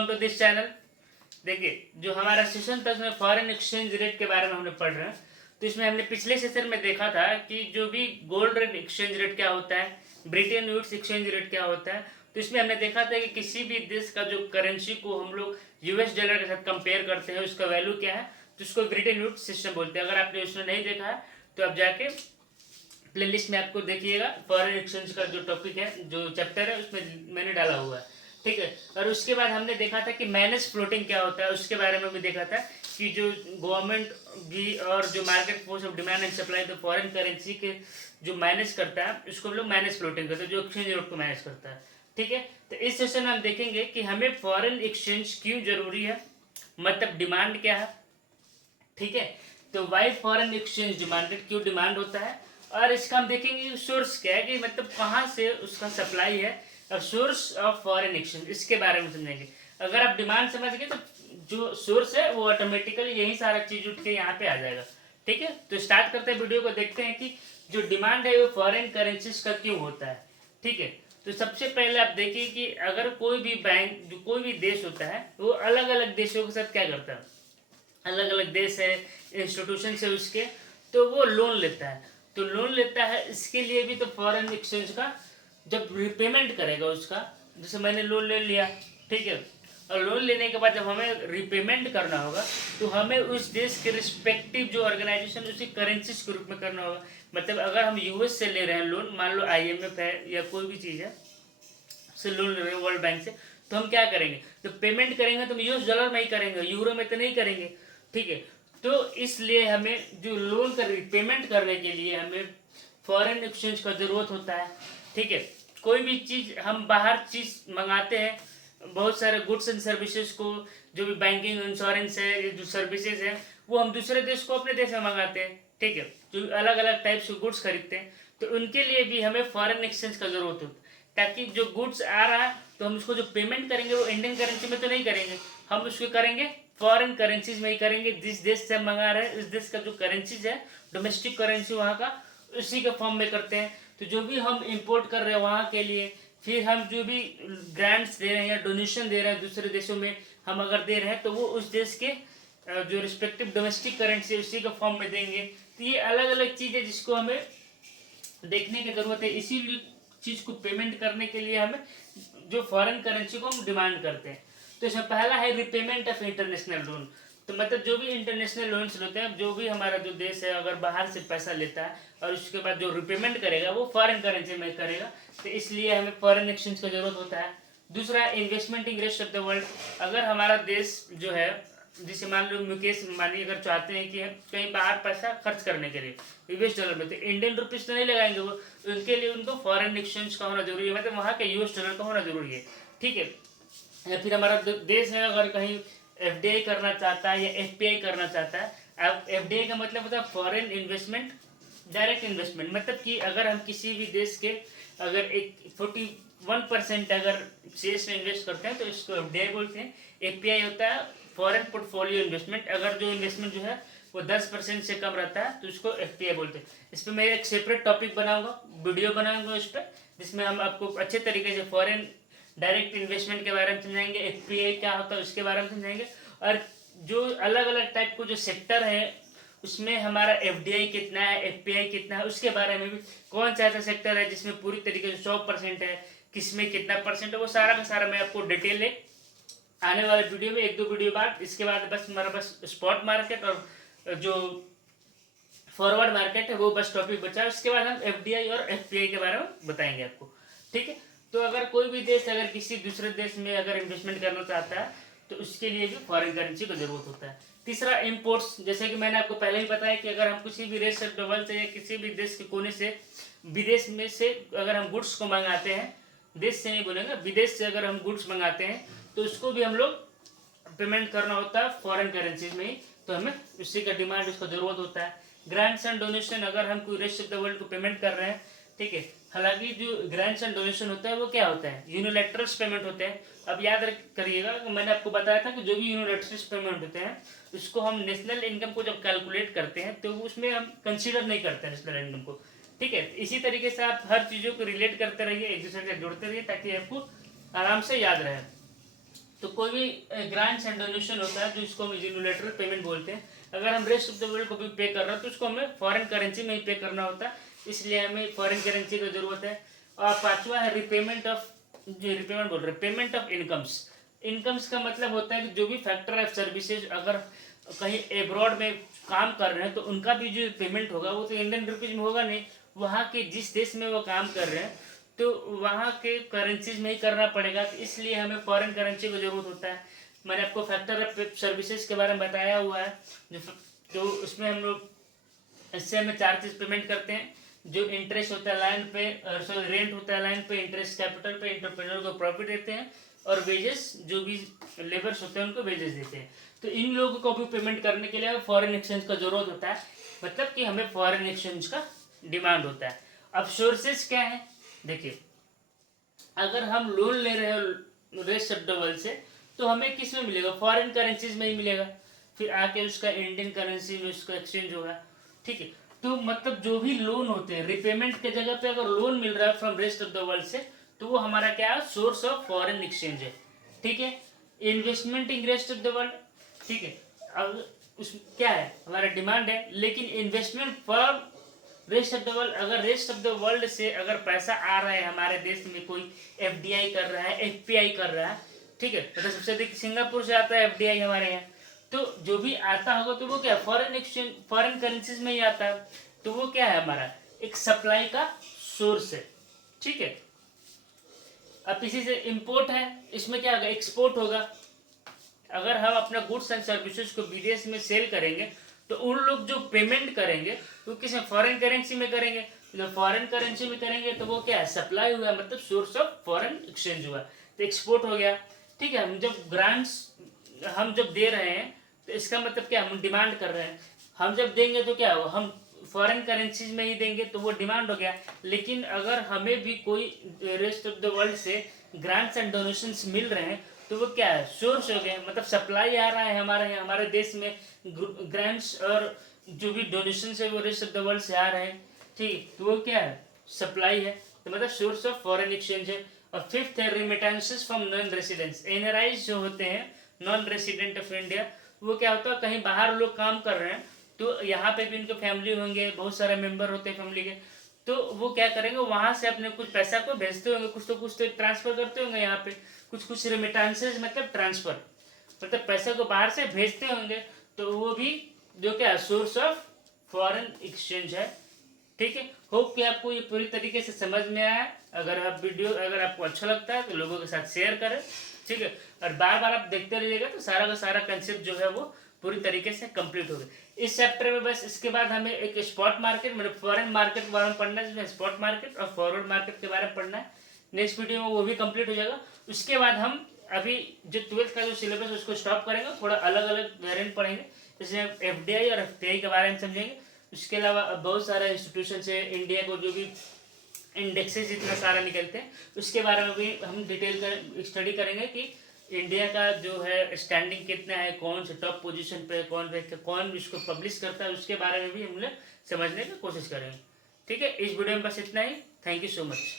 Welcome to this channel. देखिए, जो हमारा सेशन था उसमें फॉरेन एक्सचेंज रेट के बारे में हमने पढ़ रहे हैं। तो इसमें हमने पिछले सेशन में देखा था कि जो भी गोल्ड रेट एक्सचेंज रेट क्या होता है, ब्रिटेन वुड्स एक्सचेंज रेट क्या होता है। तो इसमें हमने देखा था कि किसी भी देश का जो करेंसी को हम लोग यूएस डॉलर के साथ कंपेयर करते हैं, उसका वैल्यू क्या है, तो उसको ब्रिटेन वुड्स सिस्टम बोलते हैं। अगर आपने उसमें नहीं देखा है तो आप जाके प्लेलिस्ट में आपको देखिएगा, फॉरेन एक्सचेंज का जो टॉपिक है, जो चैप्टर है, उसमें मैंने डाला हुआ है। ठीक है। और उसके बाद हमने देखा था कि मैनेज फ्लोटिंग क्या होता है, उसके बारे में भी देखा था कि जो गवर्नमेंट भी और जो market force of demand and supply तो फॉरेन करेंसी के जो मैनेज करता है उसको हम लोग मैनेज फ्लोटिंग करते हैं, जो एक्सचेंज रेट को मैनेज करता है। ठीक है। तो इस सेशन में हम देखेंगे कि हमें फॉरेन एक्सचेंज क्यों जरूरी है, मतलब डिमांड क्या है। ठीक है। तो वाई फॉरेन एक्सचेंज डिमांडेड, क्यों डिमांड होता है, और इसका हम देखेंगे सोर्स क्या है, कि मतलब कहाँ से उसका सप्लाई है, और सोर्स ऑफ फॉरेन एक्सचेंज इसके बारे में समझेंगे। अगर आप डिमांड समझ गए तो जो सोर्स है वो ऑटोमेटिकली यही सारा चीज उठ के यहाँ पे आ जाएगा। ठीक है। तो स्टार्ट करते हैं वीडियो को, देखते हैं कि जो डिमांड है वो फॉरेन करेंसीज का क्यों होता है। ठीक है। तो सबसे पहले आप देखिए कि अगर कोई भी बैंक, जो कोई भी देश होता है, वो अलग अलग देशों के साथ क्या करता है, अलग अलग देश है, इंस्टीट्यूशन है उसके, तो वो लोन लेता है। तो लोन लेता है, इसके लिए भी तो फॉरेन एक्सचेंज का जब रिपेमेंट करेगा उसका, जैसे मैंने लोन ले लिया, ठीक है, और लोन लेने के बाद जब हमें रिपेमेंट करना होगा तो हमें उस देश के रिस्पेक्टिव जो ऑर्गेनाइजेशन उसी करेंसीज के रूप में करना होगा। मतलब अगर हम यूएस से ले रहे हैं लोन, मान लो आईएमएफ है या कोई भी चीज़ है से लोन ले रहे हैं वर्ल्ड बैंक से, तो हम क्या करेंगे, तो पेमेंट करेंगे तो हम यूएस डॉलर में ही करेंगे, यूरो में तो नहीं करेंगे। ठीक है। तो इसलिए हमें जो लोन का रिपेमेंट करने के लिए हमें फॉरेन एक्सचेंज का ज़रूरत होता है। ठीक है। कोई भी चीज़ हम बाहर चीज़ मंगाते हैं, बहुत सारे गुड्स एंड सर्विसेज को, जो भी बैंकिंग इंश्योरेंस है, जो सर्विसेज है, वो हम दूसरे देश को अपने देश में मंगाते हैं। ठीक है। जो अलग अलग टाइप्स के गुड्स खरीदते हैं, तो उनके लिए भी हमें फॉरेन एक्सचेंज का ज़रूरत होता है, ताकि जो गुड्स आ रहा है तो हम उसको जो पेमेंट करेंगे वो इंडियन करेंसी में तो नहीं करेंगे, हम उसको करेंगे फॉरेन करेंसीज में ही करेंगे। जिस देश से हम मंगा रहे हैं उस देश का जो करेंसीज है, डोमेस्टिक करेंसी वहाँ का, उसी के फॉर्म में करते हैं। तो जो भी हम इंपोर्ट कर रहे हैं वहाँ के लिए, फिर हम जो भी ग्रांट्स दे रहे हैं या डोनेशन दे रहे हैं दूसरे देशों में, हम अगर दे रहे हैं तो वो उस देश के जो रिस्पेक्टिव डोमेस्टिक करेंसी है उसी के फॉर्म में देंगे। तो ये अलग अलग चीज़ है जिसको हमें देखने की ज़रूरत है। इसी चीज़ को पेमेंट करने के लिए हमें जो फॉरेन करेंसी को हम डिमांड करते हैं। तो इसमें पहला है रिपेमेंट ऑफ इंटरनेशनल लोन। तो मतलब जो भी इंटरनेशनल लोन्स लेते हैं, जो भी हमारा जो देश है अगर बाहर से पैसा लेता है और उसके बाद जो रिपेमेंट करेगा वो फॉरेन करेंसी में करेगा, तो इसलिए हमें फॉरेन एक्सचेंज का जरूरत होता है। दूसरा है investment in rest of the world. अगर हमारा देश जो है, जैसे मान लो मुकेश अंबानी अगर चाहते हैं कि कहीं बाहर पैसा खर्च करने के लिए यूएस डॉलर में, तो इंडियन रुपीज तो नहीं लगाएंगे वो, उनके लिए उनको फॉरेन एक्सचेंज का होना जरूरी है, मतलब वहाँ के यूएस डॉलर का होना जरूरी है। ठीक है। या फिर हमारा देश है अगर कहीं एफडीआई करना चाहता है या एफपीआई करना चाहता है। अब एफडीआई का मतलब होता है फॉरेन इन्वेस्टमेंट डायरेक्ट इन्वेस्टमेंट, मतलब कि अगर हम किसी भी देश के अगर एक 41% अगर शेयर्स में इन्वेस्ट करते हैं तो इसको एफडीआई बोलते हैं। एफपीआई होता है फॉरेन पोर्टफोलियो इन्वेस्टमेंट, अगर जो इन्वेस्टमेंट जो है वो 10% से कम रहता है तो उसको एफपीआई बोलते हैं। इस पर मैं एक सेपरेट टॉपिक बनाऊंगा, वीडियो बनाऊंगा इस पर, जिसमें हम आपको अच्छे तरीके से फॉरेन डायरेक्ट इन्वेस्टमेंट के बारे में समझाएंगे, एफपीआई क्या होता है उसके बारे में समझाएंगे, और जो अलग अलग टाइप को जो सेक्टर है उसमें हमारा एफडीआई कितना है, एफपीआई कितना है, उसके बारे में भी, कौन सा ऐसा सेक्टर है जिसमें पूरी तरीके से 100% है, किसमें कितना परसेंट है, वो सारा का सारा मैं आपको डिटेल है आने वाले वीडियो में, एक दो वीडियो बाद। इसके बाद बस हमारा बस स्पॉट मार्केट और जो फॉरवर्ड मार्केट है वो बस टॉपिक बचा है। उसके बाद हम एफडीआई और एफपीआई के बारे में बताएंगे आपको। ठीक है। तो अगर कोई भी देश अगर किसी दूसरे देश में अगर इन्वेस्टमेंट करना चाहता है तो उसके लिए भी फॉरेन करेंसी की जरूरत होता है। तीसरा इम्पोर्ट्स, जैसे कि मैंने आपको पहले ही बताया कि अगर हम किसी भी रेस्ट ऑफ द वर्ल्ड से या किसी भी देश के कोने से, विदेश में से अगर हम गुड्स को मंगाते हैं, देश से नहीं बोलेंगे, विदेश से अगर हम गुड्स मंगाते हैं तो उसको भी हम लोग पेमेंट करना होता है फॉरेन करेंसीज में ही, तो हमें उसी का डिमांड, उसका जरूरत होता है। ग्रांट्स एंड डोनेशन, अगर हम कोई रेस्ट ऑफ द वर्ल्ड को पेमेंट कर रहे हैं, ठीक है, हालांकि जो ग्रांट्स एंड डोनेशन होता है वो क्या होता है, यूनिलैटरल्स पेमेंट होते हैं। अब याद करिएगा, मैंने आपको बताया था कि जो भी यूनिलैटरल्स पेमेंट होते हैं उसको हम नेशनल इनकम को जब कैलकुलेट करते हैं तो उसमें हम कंसीडर नहीं करते हैं नेशनल इनकम को। ठीक है। इसी तरीके से आप हर चीज़ों को रिलेट करते रहिए, एक दूसरे से जोड़ते रहिए, ताकि आपको आराम से याद रहे। तो कोई भी ग्रांट्स एंड डोनेशन होता है जो इसको हम यूनिलैटरल पेमेंट बोलते हैं, अगर हम रेस्ट ऑफ द वर्ल्ड को भी पे कर रहे हैं तो उसको हमें फॉरेन करेंसी में ही पे करना होता है, इसलिए हमें फॉरेन करेंसी की जरूरत है। और पांचवा है रिपेमेंट ऑफ, जो रिपेमेंट बोल रहे हैं, पेमेंट ऑफ इनकम्स। इनकम्स का मतलब होता है कि जो भी फैक्टर ऑफ सर्विसेज अगर कहीं एब्रॉड में काम कर रहे हैं तो उनका भी जो पेमेंट होगा वो तो इंडियन रुपीज में होगा नहीं, वहाँ के जिस देश में वो काम कर रहे हैं तो वहाँ के करेंसीज में ही करना पड़ेगा, तो इसलिए हमें फॉरेन करेंसी की जरूरत होता है। मैंने आपको फैक्टर ऑफ सर्विसेज के बारे में बताया हुआ है, जो उसमें हम लोग, इससे हमें 4 चीज़ पेमेंट करते हैं। जो इंटरेस्ट होता है लाइन पे, सॉरी रेंट होता है लाइन पे, इंटरेस्ट कैपिटल पे, इंटरप्रेन्योर को प्रॉफिट देते हैं, और वेजेस जो भी लेबर्स होते हैं उनको वेजेस देते हैं। तो इन लोगों को भी पेमेंट करने के लिए फॉरेन एक्सचेंज का जरूरत होता है, मतलब कि हमें फॉरेन एक्सचेंज का डिमांड होता है। अब सोर्सेज क्या है, देखिए अगर हम लोन ले रहे हो रेस्ट ऑफ द वर्ल्ड से तो हमें किस में मिलेगा, फॉरेन करेंसीज में ही मिलेगा, फिर आके उसका इंडियन करेंसी में उसका एक्सचेंज होगा, ठीक है। तो मतलब जो भी लोन होते हैं रिपेमेंट के जगह पे अगर लोन मिल रहा है from rest of the world से तो वो हमारा क्या है, सोर्स ऑफ फॉरेन एक्सचेंज है, ठीक है। Investment in rest of the world, ठीक है। अब उस क्या है, हमारा डिमांड है, लेकिन investment for rest of the world, अगर रेस्ट ऑफ द वर्ल्ड से अगर पैसा आ रहा है हमारे देश में, कोई एफडीआई कर रहा है, एफपीआई कर रहा है, ठीक है, मतलब सबसे अधिक सिंगापुर से आता है एफडीआई हमारे यहाँ, तो जो भी आता होगा तो वो क्या फॉरेन एक्सचेंज, फॉरेन करेंसीज में ही आता है, तो वो क्या है हमारा एक सप्लाई का सोर्स है, ठीक है। अब इसी से इंपोर्ट है, इसमें क्या होगा, एक्सपोर्ट होगा। अगर हम अपना गुड्स एंड सर्विसेज को विदेश में सेल करेंगे तो उन लोग जो पेमेंट करेंगे वो किस फॉरेन करेंसी में करेंगे, जब फॉरेन करेंसी में करेंगे तो वो क्या है, सप्लाई हुआ, मतलब सोर्स ऑफ फॉरेन एक्सचेंज हुआ, तो एक्सपोर्ट हो गया, ठीक है। हम जब ग्रांट्स हम जब दे रहे हैं तो इसका मतलब क्या, हम डिमांड कर रहे हैं, हम जब देंगे तो क्या होगा, हम फॉरेन करेंसीज में ही देंगे तो वो डिमांड हो गया। लेकिन अगर हमें भी कोई रेस्ट ऑफ द वर्ल्ड से ग्रांट्स एंड डोनेशंस मिल रहे हैं तो वो क्या है, सोर्स हो गए, मतलब सप्लाई आ रहा है हमारे यहाँ, हमारे देश में ग्रांट्स और जो भी डोनेशन है वो रेस्ट ऑफ द वर्ल्ड से आ रहे हैं, ठीक, तो वो क्या है, सप्लाई है, तो मतलब सोर्स ऑफ फॉरेन एक्सचेंज है। और फिफ्थ है remittances from non residents. NRIs जो होते हैं, नॉन रेसिडेंट ऑफ इंडिया, वो क्या होता है, कहीं बाहर लोग काम कर रहे हैं तो यहाँ पे भी उनके फैमिली होंगे, बहुत सारे मेंबर होते हैं फैमिली के, तो वो क्या करेंगे, वहाँ से अपने कुछ पैसा को भेजते होंगे, कुछ तो ट्रांसफर करते होंगे यहाँ पे, कुछ रेमिटेंसेस मतलब ट्रांसफर, मतलब पैसे को बाहर से भेजते होंगे, तो वो भी जो क्या सोर्स ऑफ फॉरेन एक्सचेंज है, ठीक है। होप कि आपको ये पूरी तरीके से समझ में आया। अगर आपको अच्छा लगता है तो लोगों के साथ शेयर करें, ठीक है, और बार बार आप देखते रहिएगा तो सारा का सारा कंसेप्ट जो है वो पूरी तरीके से कंप्लीट हो गया इस चैप्टर में। बस इसके बाद हमें एक स्पॉट मार्केट मतलब फॉरेन मार्केट के बारे में पढ़ना है, जिसमें स्पॉट मार्केट और फॉरवर्ड मार्केट के बारे में पढ़ना है। नेक्स्ट वीडियो में वो भी कंप्लीट हो जाएगा। उसके बाद हम अभी जो 12th का जो सिलेबस है उसको स्टॉप करेंगे, थोड़ा अलग अलग वेरिएंट पढ़ेंगे, जैसे एफडीआई और एफपीआई के बारे में समझेंगे। उसके अलावा बहुत सारे इंस्टीट्यूशन है इंडिया को, जो भी इंडेक्सेस इतना सारा निकलते हैं, उसके बारे में भी हम डिटेल स्टडी करेंगे कि इंडिया का जो है स्टैंडिंग कितना है, कौन से टॉप पोजीशन पे, कौन इसको पब्लिश करता है, उसके बारे में भी हम लोग समझने की कोशिश करेंगे, ठीक है। इस वीडियो में बस इतना ही। Thank you so much.